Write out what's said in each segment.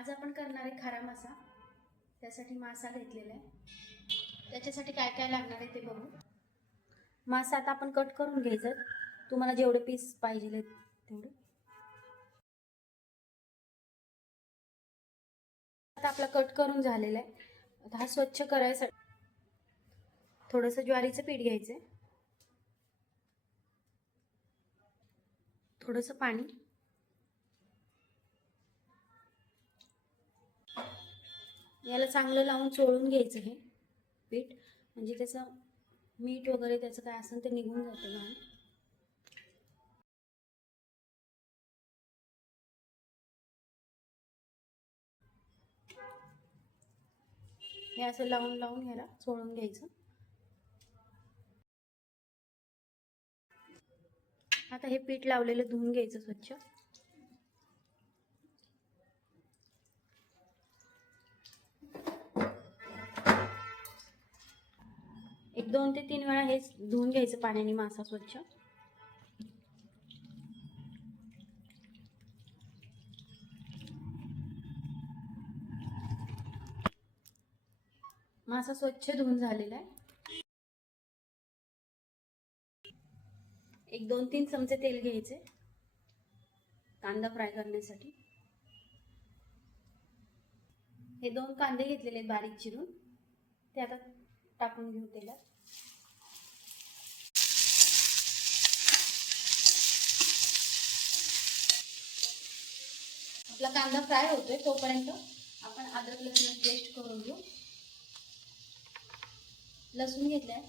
आज आपण करणार आहे खारा मासा. त्यासाठी मासा घेतलेला आहे. त्याच्यासाठी काय काय लागणार आहे ते बघू. मासा आता आपण कट करून घ्यायचं. तुम्हाला जेवढे पीस पाहिजे तेवढे. आता आपला कट करून झालेला आहे. आता हा स्वच्छ करायसाठी थोडंसं ज्वारीचं पीठ घ्यायचं, थोडंसं पाणी, याला चांगलं लावून चोळून घ्यायचं हे पीठ, म्हणजे त्याचं मीठ वगैरे त्याचं काय असेल ते निघून जातं घाण. हे असं लावून लावून ह्याला चोळून घ्यायचं. आता हे पीठ लावलेलं धुवून घ्यायचं स्वच्छ. एक 2 ते 3 वेळा हे धुवून घ्यायचं पाण्याने मासा स्वच्छ. मासा स्वच्छ धुवून झालेला आहे. एक 2-3 चमचे तेल घ्यायचे कांदा फ्राय करण्यासाठी. हे 2 कांदे घेतलेले आहेत बारीक चिरून, ते आता टाकून घेऊ तेलात. आपला कांदा फ्राय होतोय तोपर्यंत आपण अद्रक लसूण पेस्ट करून घेऊ. लसूण घेतलाय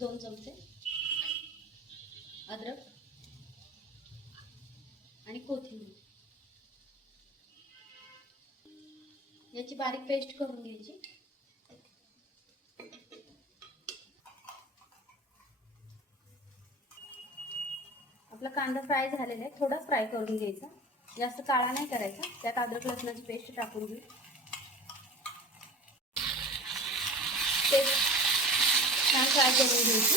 2 चमचे, अद्रक आणि कोथिंबीर याची बारीक पेस्ट करून घ्यायची. आपला कांदा फ्राय झालेला आहे, थोडा फ्राय करून घ्यायचा, जास्त काळा नाही करायचा. त्यात अद्रक लसणाची पेस्ट टाकून घेऊ. पेस्ट छान फ्राय करून घ्यायची.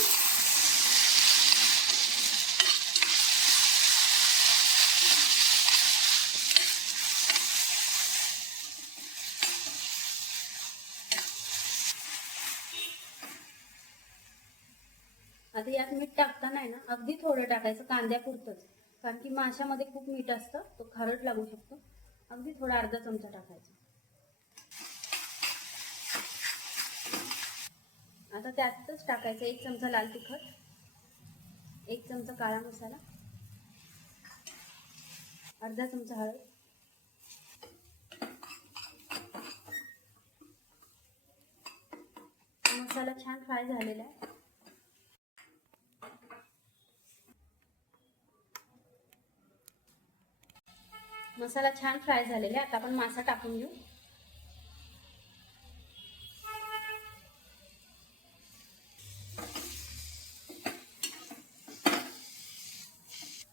आता यात मीठ टाकताना आहे ना, अगदी थोडं टाकायचं, कांद्यापुरतंच, कारण की माशामध्ये खूप मीठ असतं, तो खारट लागू शकतो. अगदी थोडा अर्धा चमचा टाकायचा. आता त्यातच टाकायचं 1 चमचा लाल तिखट, 1 चमचा काळा मसाला, अर्धा चमचा हळद, मसाला छान फ्राय झालेला आहे. मसाला छान फ्राय झालेला आहे. आता आपण मासा टाकून घेऊ.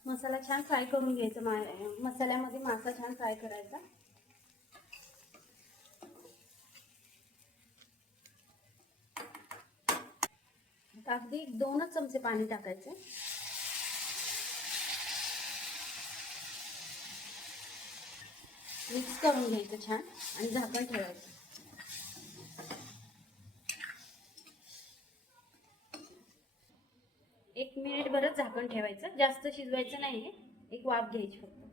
मसाला छान फ्राय करून घ्यायचा. मसाल्यामध्ये मासा छान फ्राय करायचा. अगदी 2च चमचे पाणी टाकायचे. मिक्स करून घ्यायचं छान आणि झाकण ठेवायचं. एक मिनिट भरच झाकण ठेवायचं, जास्त शिजवायचं नाहीये, एक वाफ घ्यायची फक्त.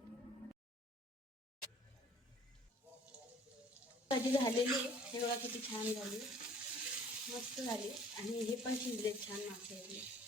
भाजी झालेली आहे, हे बघा किती छान झाली, मस्त झाली. आणि हे पण शिजले छान मासे.